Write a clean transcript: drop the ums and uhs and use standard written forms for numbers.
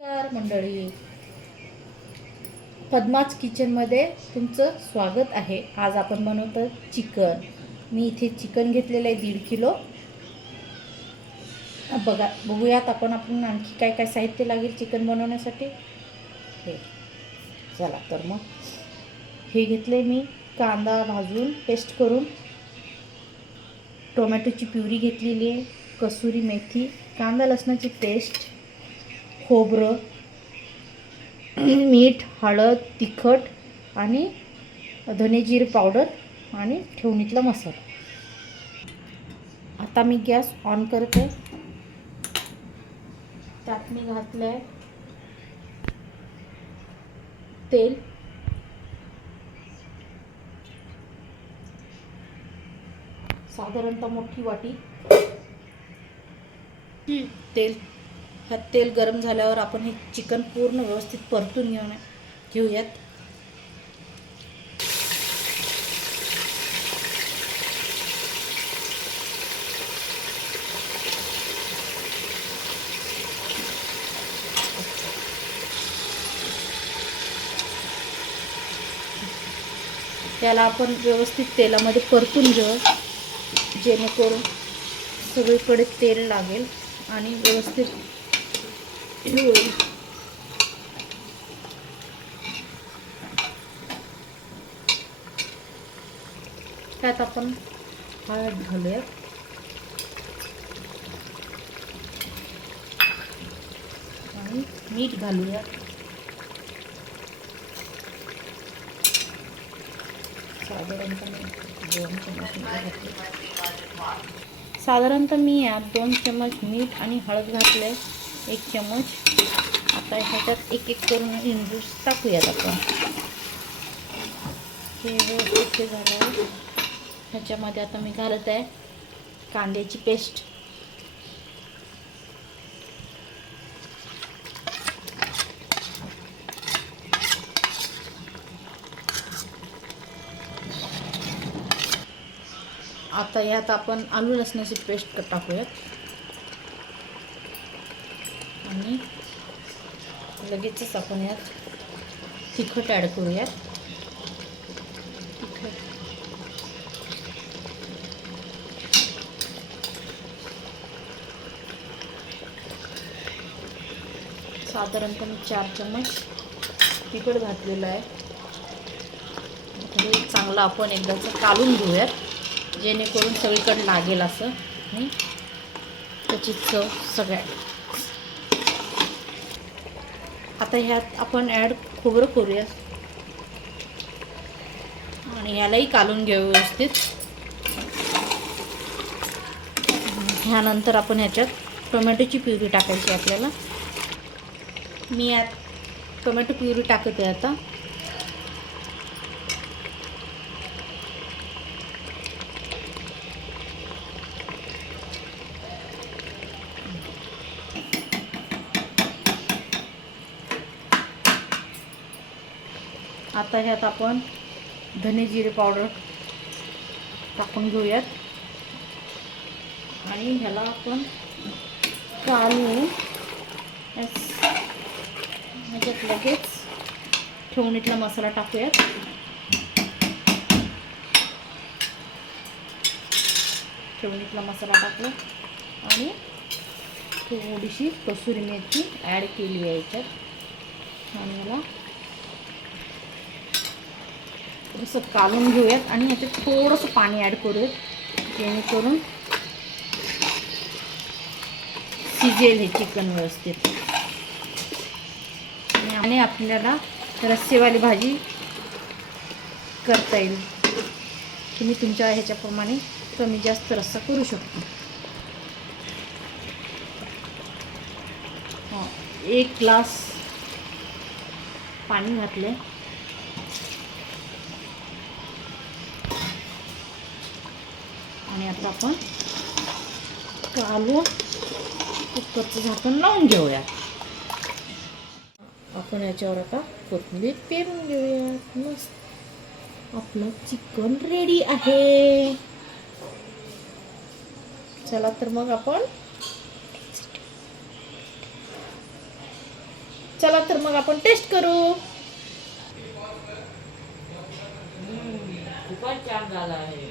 नमस्कार मंडळी, पद्माच किचनमध्ये तुमचं स्वागत आहे. आज आपण बनवतो चिकन. मी इथे चिकन घेतलेलं आहे 1.5 किलो. बघूयात आपण आणखी काय काय साहित्य लागेल चिकन बनवण्यासाठी. हे चला तर मग हे घेतले मी कांदा भाजून पेस्ट करून, टोमॅटोची प्युरी घेतलेली आहे, कसुरी मेथी, कांदा लसणाची पेस्ट, खोबरं, मीठ, हळद, तिखट आणि धने जिरे पावडर आणि ठेवणीतला मसाला. आता मी गॅस ऑन करते. त्यात मी घातलं आहे तेल. साधारणतः मोठी वाटी तेल. ह्यात तेल गरम झाल्यावर आपण हे चिकन पूर्ण व्यवस्थित परतून घेऊयात. त्याला आपण व्यवस्थित तेलामध्ये परतून घेऊ, जेणेकरून सगळीकडे तेल लागेल आणि व्यवस्थित होईल. त्यात आपण हळद घालूया आणि मीठ घालूया. साधारणतः मी यात 2 चमच मीठ आणि हळद घातले, 1 चमच. आता ह्याच्यात एक एक करून इंग्रेडियंट्स टाकूयात आपण. हे व्यवस्थित झालं. ह्याच्यामध्ये आता मी घालत आहे कांद्याची पेस्ट, आता यात आपण आलू लसणाची पेस्ट टाकूयात आणि लगेचच आपण यात तिखट ॲड करूयात. तिखट साधारणतः मी 4 चमच तिखट घातलेलं आहे. हे चांगलं आपण एकदाच कालून घेऊयात, जेणेकरून सगळीकडे लागेल असं. त्याची चव सगळ्या. आता ह्यात आपण ॲड खोबरं करूया आणि ह्यालाही कालून घेऊ व्यवस्थित. ह्यानंतर आपण ह्याच्यात टोमॅटोची प्युरी टाकायची आपल्याला. मी यात टोमॅटो प्युरी टाकते आता. आता ह्यात आपण धने जिरे पावडर टाकून घेऊयात आणि ह्याला आपण कालून ह्याच्यात लगेच ठेवणीतला मसाला टाकूयात. ठेवणीतला मसाला टाकला आणि थोडीशी कसुरी मेथी ॲड केली आहे याच्यात आणि ह्याला थोडंसं कालून घेऊयात आणि ह्याच्यात थोडंसं पाणी ॲड करूयात, जेणेकरून शिजेल हे चिकन व्यवस्थित आणि आपल्याला रस्सेवाली भाजी करता येईल. तुम्ही तुमच्या ह्याच्याप्रमाणे कमी जास्त रस्सा करू शकता. 1 ग्लास पाणी घातले आणि आता आपण कालून कुकरचं झाकण लावून घेऊया. आपण याच्यावर आता कोथिंबीर पेरून घेऊया. मस्त आपलं चिकन रेडी आहे. चला तर मग आपण चला तर मग आपण टेस्ट करू. खूपच छान झाला आहे.